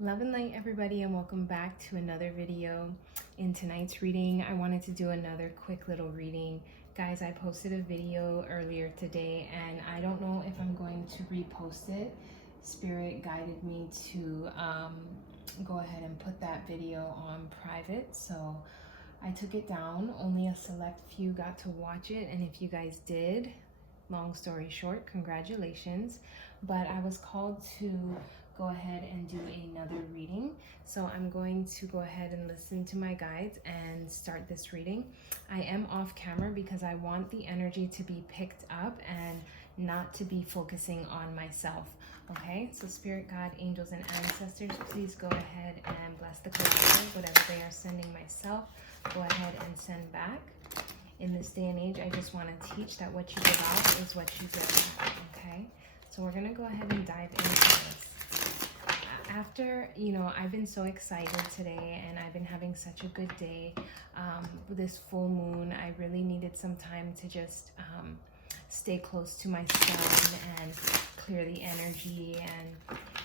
Love and light, everybody, and welcome back to another video. In tonight's reading, I wanted to do another quick little reading. Guys, I posted a video earlier today and I don't know if I'm going to repost it. Spirit guided me to go ahead and put that video on private, so I took it down. Only a select few got to watch it, and if you guys did, long story short, congratulations. But I was called to go ahead and do another reading, so I'm going to go ahead and listen to my guides and start this reading. I am off camera because I want the energy to be picked up and not to be focusing on myself. Okay, so spirit, God, angels, and ancestors, please go ahead and bless the collector. Whatever they are sending myself, go ahead and send back. In this day and age, I just want to teach that what you give out is what you get back. Okay, so we're gonna go ahead and dive into this. After, I've been so excited today and I've been having such a good day. With this full moon, I really needed some time to just stay close to my son and clear the energy.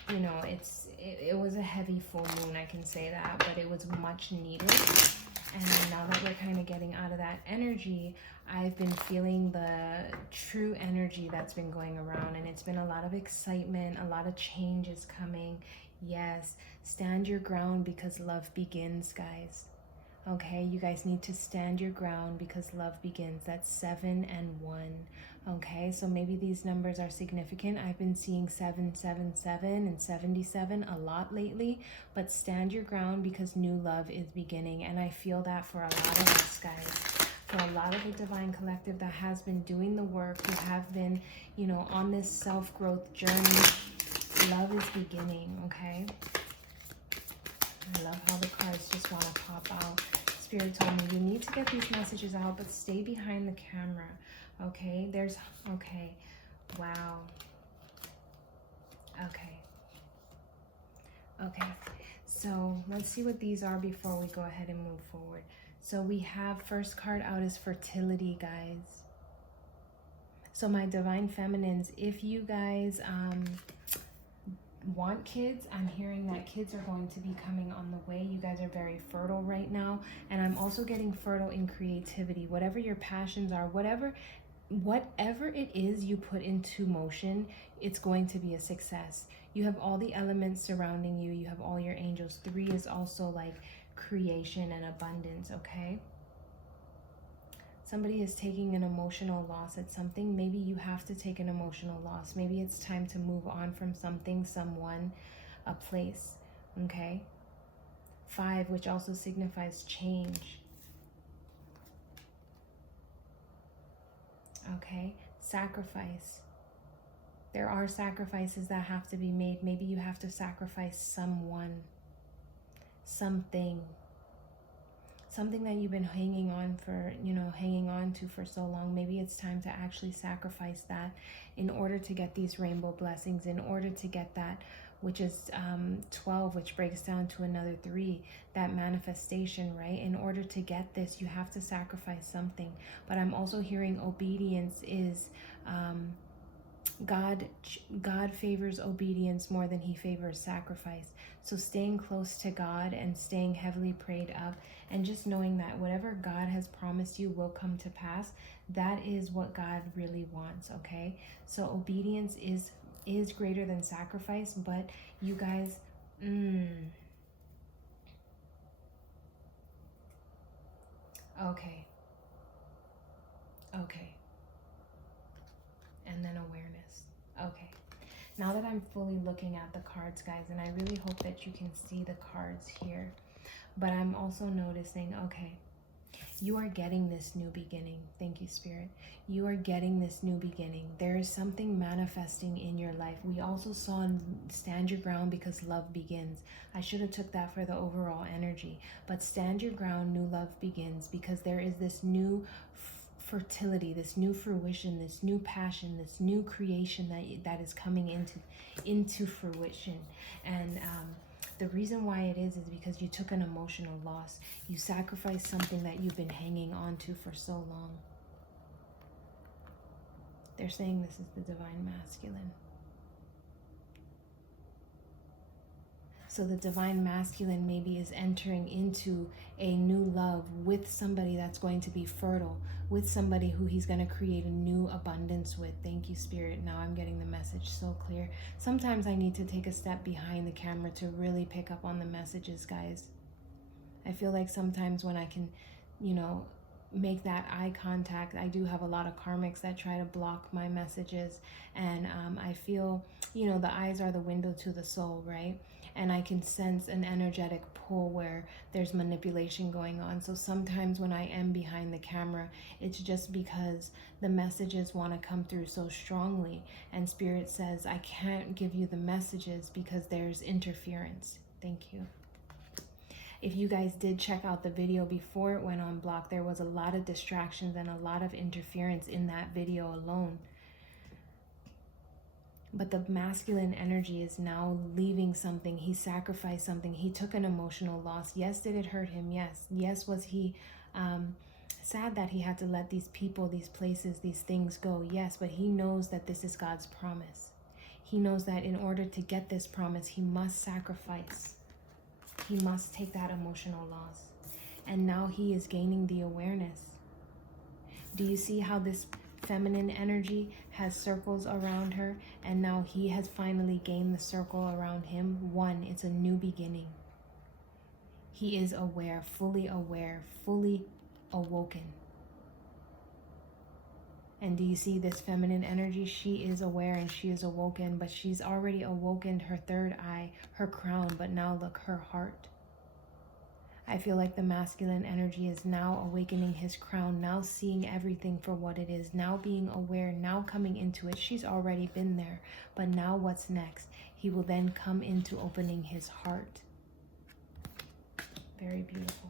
And it was a heavy full moon, I can say that, but it was much needed. And now that we're kind of getting out of that energy, I've been feeling the true energy that's been going around, and it's been a lot of excitement, a lot of change is coming. Yes, stand your ground because love begins, guys. Okay, you guys need to stand your ground because love begins. That's 7 and 1. Okay, so maybe these numbers are significant. I've been seeing 777 and 77 a lot lately, but stand your ground because new love is beginning. And I feel that for a lot of us, guys. For a lot of the Divine Collective that has been doing the work, who have been, on this self-growth journey, love is beginning, okay? I love how the cards just want to pop out. Spirit told me, you need to get these messages out, but stay behind the camera, okay? Okay, wow. Okay, so let's see what these are before we go ahead and move forward. So we have, first card out is fertility, guys. So my divine feminines, if you guys want kids, I'm hearing that kids are going to be coming on the way. You guys are very fertile right now, and I'm also getting fertile in creativity. Whatever your passions are, whatever it is you put into motion, it's going to be a success. You have all the elements surrounding you. You have all your angels. 3 is also like creation and abundance, okay? Somebody is taking an emotional loss at something. Maybe you have to take an emotional loss. Maybe it's time to move on from something, someone, a place, okay? 5, which also signifies change. Okay, sacrifice. There are sacrifices that have to be made. Maybe you have to sacrifice someone, something that you've been hanging on to for so long. Maybe it's time to actually sacrifice that in order to get these rainbow blessings, in order to get that, which is 12, which breaks down to another 3, that manifestation, right? In order to get this, you have to sacrifice something. But I'm also hearing obedience is God favors obedience more than he favors sacrifice. So staying close to God and staying heavily prayed up, and just knowing that whatever God has promised you will come to pass, that is what God really wants, okay? So obedience is greater than sacrifice, but you guys, okay. And then awareness. Okay. Now that I'm fully looking at the cards, guys, and I really hope that you can see the cards here, but I'm also noticing, okay, you are getting this new beginning. Thank you, Spirit. You are getting this new beginning. There is something manifesting in your life. We also saw stand your ground because love begins. I should have took that for the overall energy, but stand your ground, new love begins, because there is this new fertility, this new fruition, this new passion, this new creation that is coming into fruition. And the reason why it is because you took an emotional loss. You sacrificed something that you've been hanging on to for so long. They're saying this is the divine masculine. So the divine masculine maybe is entering into a new love with somebody that's going to be fertile, with somebody who he's going to create a new abundance with. Thank you, Spirit. Now I'm getting the message so clear. Sometimes I need to take a step behind the camera to really pick up on the messages, guys. I feel like sometimes when I can, you know, make that eye contact, I do have a lot of karmics that try to block my messages. And I feel, you know, the eyes are the window to the soul, right? And I can sense an energetic pull where there's manipulation going on. So sometimes when I am behind the camera, it's just because the messages want to come through so strongly. And Spirit says, I can't give you the messages because there's interference. Thank you. If you guys did check out the video before it went on block, there was a lot of distractions and a lot of interference in that video alone. But the masculine energy is now leaving something. He sacrificed something. He took an emotional loss. Yes, did it hurt him? Yes. Yes, was he sad that he had to let these people, these places, these things go? Yes, but he knows that this is God's promise. He knows that in order to get this promise, he must sacrifice. He must take that emotional loss. And now he is gaining the awareness. Do you see how this feminine energy has circles around her, and now he has finally gained the circle around him? One, it's a new beginning. He is aware, fully awoken. And do you see this feminine energy? She is aware and she is awoken, but she's already awoken her third eye, her crown, but now look, her heart. I feel like the masculine energy is now awakening his crown, now seeing everything for what it is, now being aware, now coming into it. She's already been there, but now what's next? He will then come into opening his heart. Very beautiful.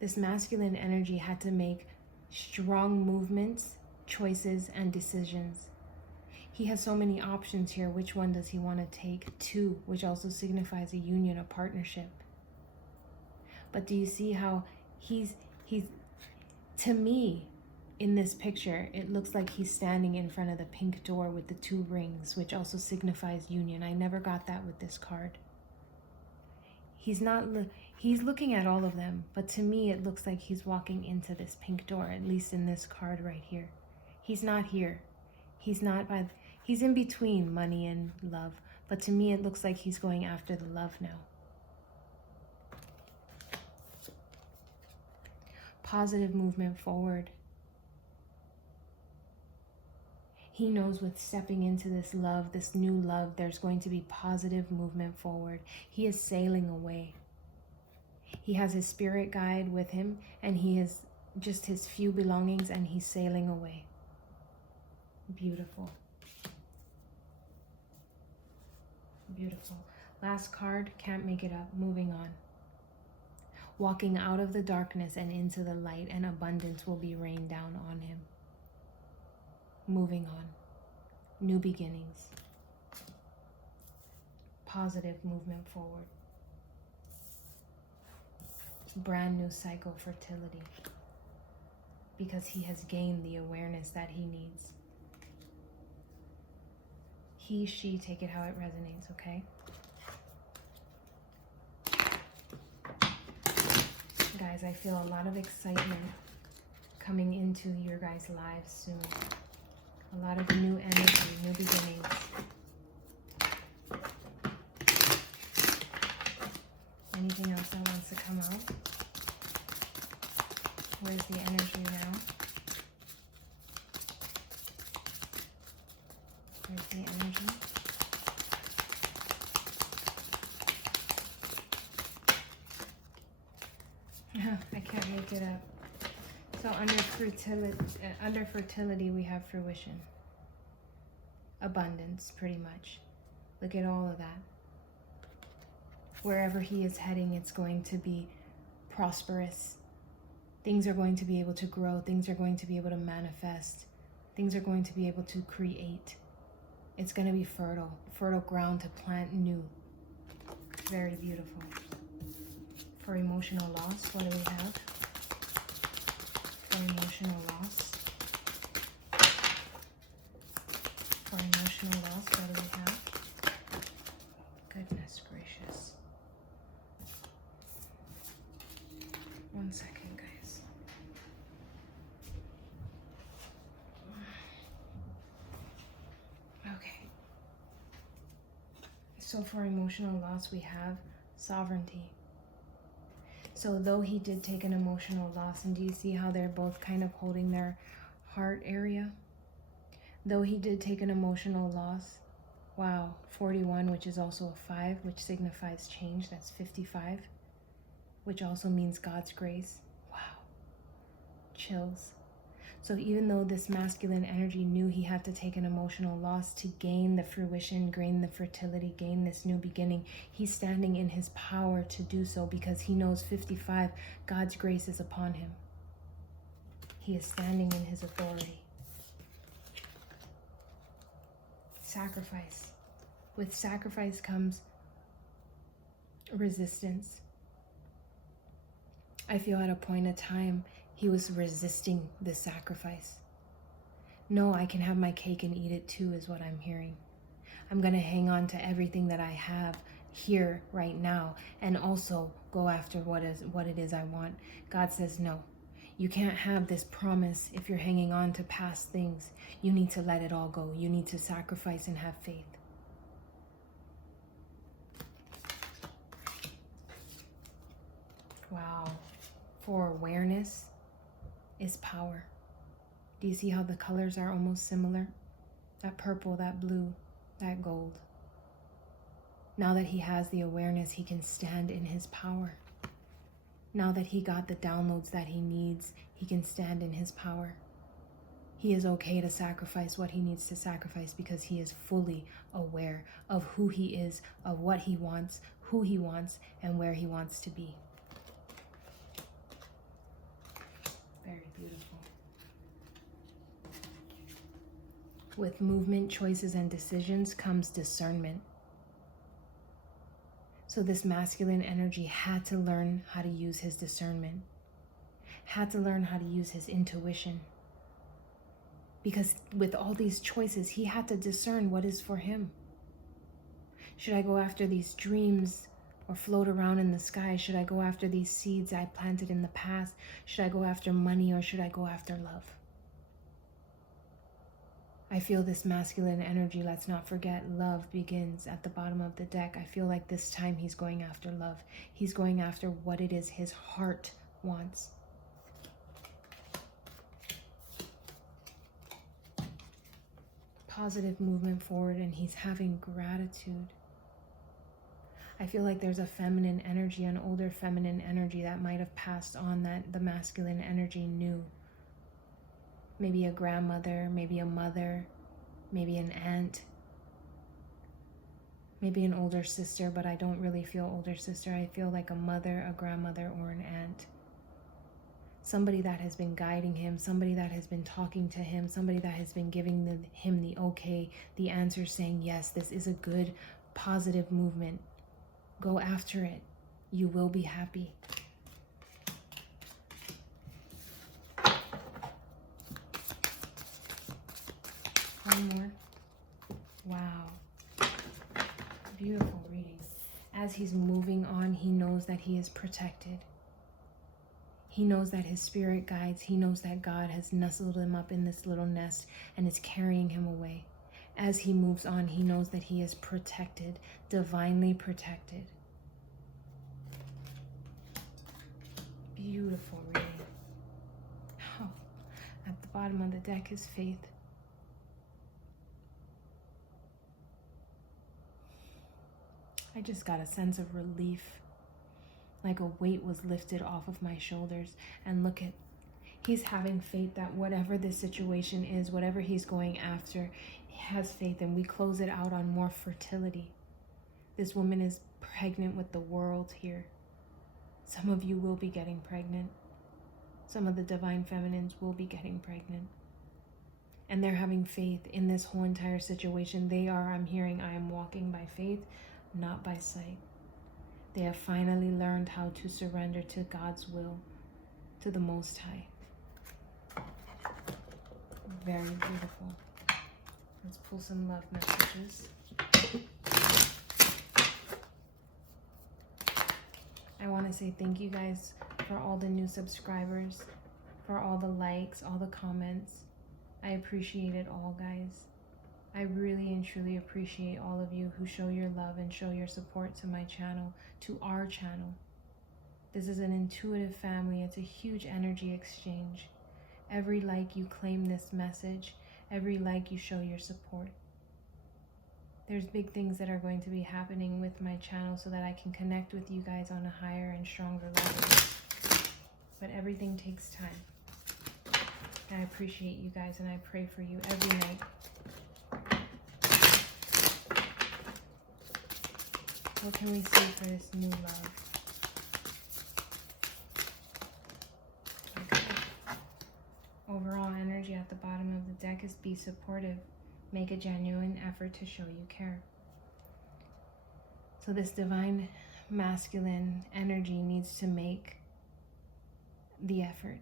This masculine energy had to make strong movements, choices, and decisions. He has so many options here. Which one does he want to take? Two, which also signifies a union, a partnership. But do you see how he's to me, in this picture, it looks like he's standing in front of the pink door with the two rings, which also signifies union. I never got that with this card. He's looking at all of them, but to me, it looks like he's walking into this pink door, at least in this card right here. He's not here. He's in between money and love, but to me, it looks like he's going after the love now. Positive movement forward. He knows with stepping into this love, this new love, there's going to be positive movement forward. He is sailing away. He has his spirit guide with him, and he has just his few belongings, and he's sailing away. Beautiful. Beautiful. Last card, can't make it up. Moving on. Walking out of the darkness and into the light, and abundance will be rained down on him. Moving on. New beginnings. Positive movement forward. Brand new cycle fertility. Because he has gained the awareness that he needs. He, she, take it how it resonates, okay? Guys, I feel a lot of excitement coming into your guys' lives soon. A lot of new energy, new beginnings. Anything else that wants to come out? Where's the energy now? Where's the energy? I can't make it up. So under fertility, we have fruition. Abundance, pretty much. Look at all of that. Wherever he is heading, it's going to be prosperous. Things are going to be able to grow. Things are going to be able to manifest. Things are going to be able to create. It's going to be fertile. Fertile ground to plant new. Very beautiful. For emotional loss, what do we have? For emotional loss. For emotional loss, what do we have? Goodness gracious. One second, guys. Okay. So for emotional loss, we have sovereignty. So though he did take an emotional loss, and do you see how they're both kind of holding their heart area? Though he did take an emotional loss, wow, 41, which is also a 5, which signifies change. That's 55, which also means God's grace. Wow, chills. So even though this masculine energy knew he had to take an emotional loss to gain the fruition, gain the fertility, gain this new beginning, he's standing in his power to do so because he knows 55, God's grace is upon him. He is standing in his authority. Sacrifice. With sacrifice comes resistance. I feel at a point of time he was resisting the sacrifice. No, I can have my cake and eat it too, is what I'm hearing. I'm going to hang on to everything that I have here right now and also go after what it is I want. God says no. You can't have this promise if you're hanging on to past things. You need to let it all go. You need to sacrifice and have faith. Wow. For awareness is power. Do you see how the colors are almost similar? That purple, that blue, that gold. Now that he has the awareness, he can stand in his power. Now that he got the downloads that he needs, he can stand in his power. He is okay to sacrifice what he needs to sacrifice because he is fully aware of who he is, of what he wants, who he wants, and where he wants to be. Very beautiful. With movement, choices, and decisions comes discernment. So this masculine energy had to learn how to use his discernment, had to learn how to use his intuition. Because with all these choices, he had to discern what is for him. Should I go after these dreams or float around in the sky? Should I go after these seeds I planted in the past? Should I go after money or should I go after love? I feel this masculine energy, let's not forget, love begins at the bottom of the deck. I feel like this time he's going after love. He's going after what it is his heart wants. Positive movement forward, and he's having gratitude. I feel like there's a feminine energy, an older feminine energy that might have passed on that the masculine energy knew. Maybe a grandmother, maybe a mother, maybe an aunt, maybe an older sister, but I don't really feel older sister. I feel like a mother, a grandmother, or an aunt. Somebody that has been guiding him, somebody that has been talking to him, somebody that has been giving him the okay, the answer, saying, yes, this is a good, positive movement. Go after it. You will be happy. One more. Wow. Beautiful reading. As he's moving on, he knows that he is protected. He knows that his spirit guides. He knows that God has nestled him up in this little nest and is carrying him away. As he moves on, he knows that he is protected, divinely protected. Beautiful reading. Oh, at the bottom of the deck is faith. I just got a sense of relief, like a weight was lifted off of my shoulders. And look at, he's having faith that whatever this situation is, whatever he's going after, he has faith. And we close it out on more fertility. This woman is pregnant with the world here. Some of you will be getting pregnant. Some of the divine feminines will be getting pregnant. And they're having faith in this whole entire situation. They are, I'm hearing, I am walking by faith, not by sight. They have finally learned how to surrender to God's will, to the Most High. Very beautiful. Let's pull some love messages. I want to say thank you guys for all the new subscribers, for all the likes, all the comments. I appreciate it all, guys. I really and truly appreciate all of you who show your love and show your support to my channel, to our channel. This is an intuitive family. It's a huge energy exchange. Every like you claim this message, every like you show your support. There's big things that are going to be happening with my channel so that I can connect with you guys on a higher and stronger level. But everything takes time. I appreciate you guys and I pray for you every night. What can we see for this new love? Okay. Overall energy at the bottom of the deck is be supportive. Make a genuine effort to show you care. So this divine masculine energy needs to make the effort.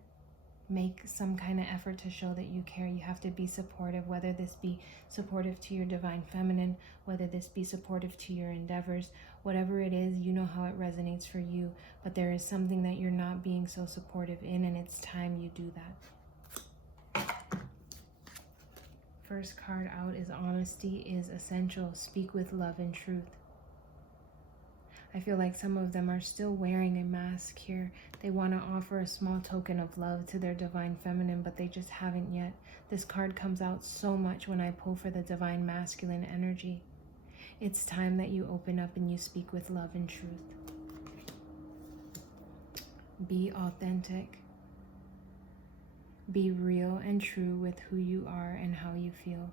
Make some kind of effort to show that you care. You have to be supportive, whether this be supportive to your divine feminine, whether this be supportive to your endeavors, whatever it is, you know how it resonates for you, but there is something that you're not being so supportive in, and it's time you do that. First card out is honesty is essential. Speak with love and truth. I feel like some of them are still wearing a mask here. They want to offer a small token of love to their divine feminine, but they just haven't yet. This card comes out so much when I pull for the divine masculine energy. It's time that you open up and you speak with love and truth. Be authentic. Be real and true with who you are and how you feel.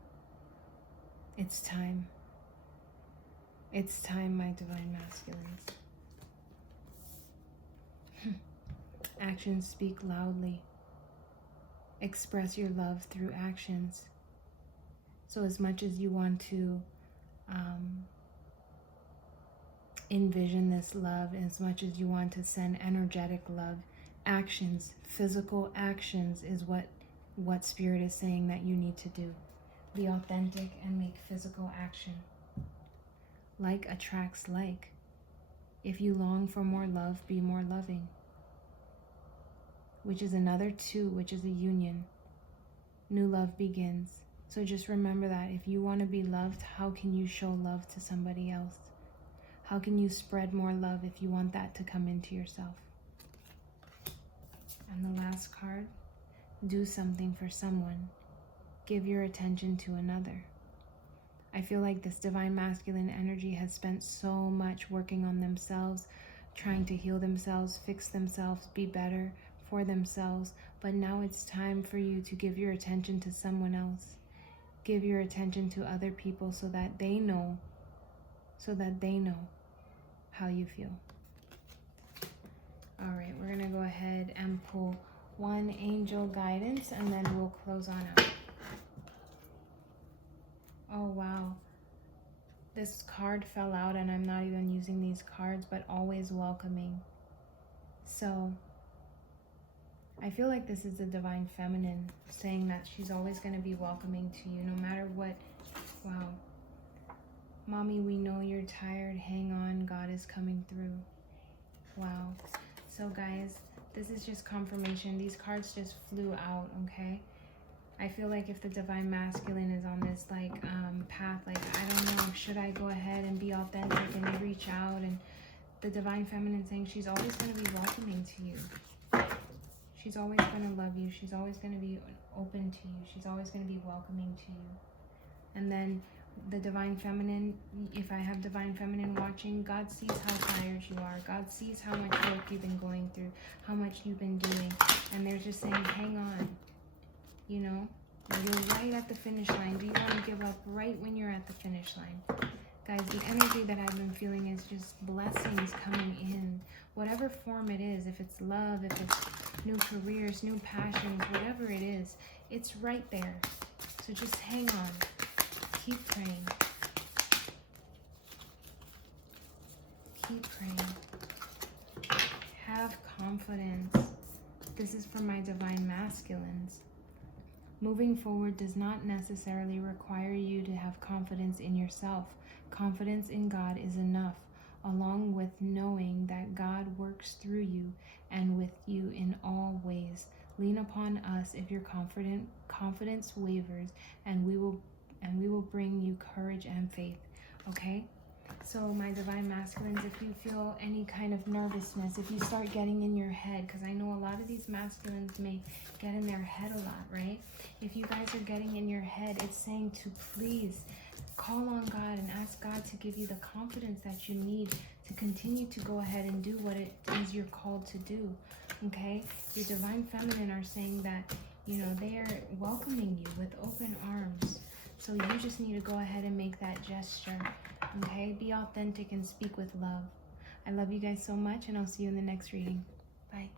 It's time. It's time, my divine masculines. Actions speak loudly. Express your love through actions. So as much as you want to envision this love, as much as you want to send energetic love, actions, physical actions is what Spirit is saying that you need to do. Be authentic and make physical action. Like attracts like. If you long for more love, be more loving. Which is another 2, which is a union. New love begins. So just remember that if you want to be loved, how can you show love to somebody else? How can you spread more love if you want that to come into yourself? And the last card, do something for someone. Give your attention to another. I feel like this divine masculine energy has spent so much working on themselves, trying to heal themselves, fix themselves, be better for themselves. But now it's time for you to give your attention to someone else. Give your attention to other people so that they know how you feel. All right, we're gonna go ahead and pull one angel guidance and then we'll close on out. Oh, wow. This card fell out and I'm not even using these cards, but always welcoming. So I feel like this is the divine feminine saying that she's always going to be welcoming to you no matter what. Wow. Mommy, we know you're tired. Hang on. God is coming through. Wow. So guys, this is just confirmation. These cards just flew out, okay? I feel like if the divine masculine is on this path, I don't know, should I go ahead and be authentic and reach out? And the divine feminine saying she's always going to be welcoming to you. She's always going to love you. She's always going to be open to you. She's always going to be welcoming to you. And then the divine feminine, if I have divine feminine watching, God sees how tired you are. God sees how much work you've been going through, how much you've been doing. And they're just saying, hang on. You know, you're right at the finish line. Do you want to give up right when you're at the finish line? Guys, the energy that I've been feeling is just blessings coming in. Whatever form it is, if it's love, if it's new careers, new passions, whatever it is, it's right there. So just hang on. Keep praying. Keep praying. Have confidence. This is for my divine masculines. Moving forward does not necessarily require you to have confidence in yourself. Confidence in God is enough, along with knowing that God works through you and with you in all ways. Lean upon us if your confidence wavers, and we will bring you courage and faith. Okay? So my divine masculines, if you feel any kind of nervousness, if you start getting in your head, because I know a lot of these masculines may get in their head a lot, right? If you guys are getting in your head, it's saying to please call on God and ask God to give you the confidence that you need to continue to go ahead and do what it is you're called to do. Okay? Your divine feminine are saying that, you know, they are welcoming you with open arms. So you just need to go ahead and make that gesture. Okay? Be authentic and speak with love. I love you guys so much, and I'll see you in the next reading. Bye.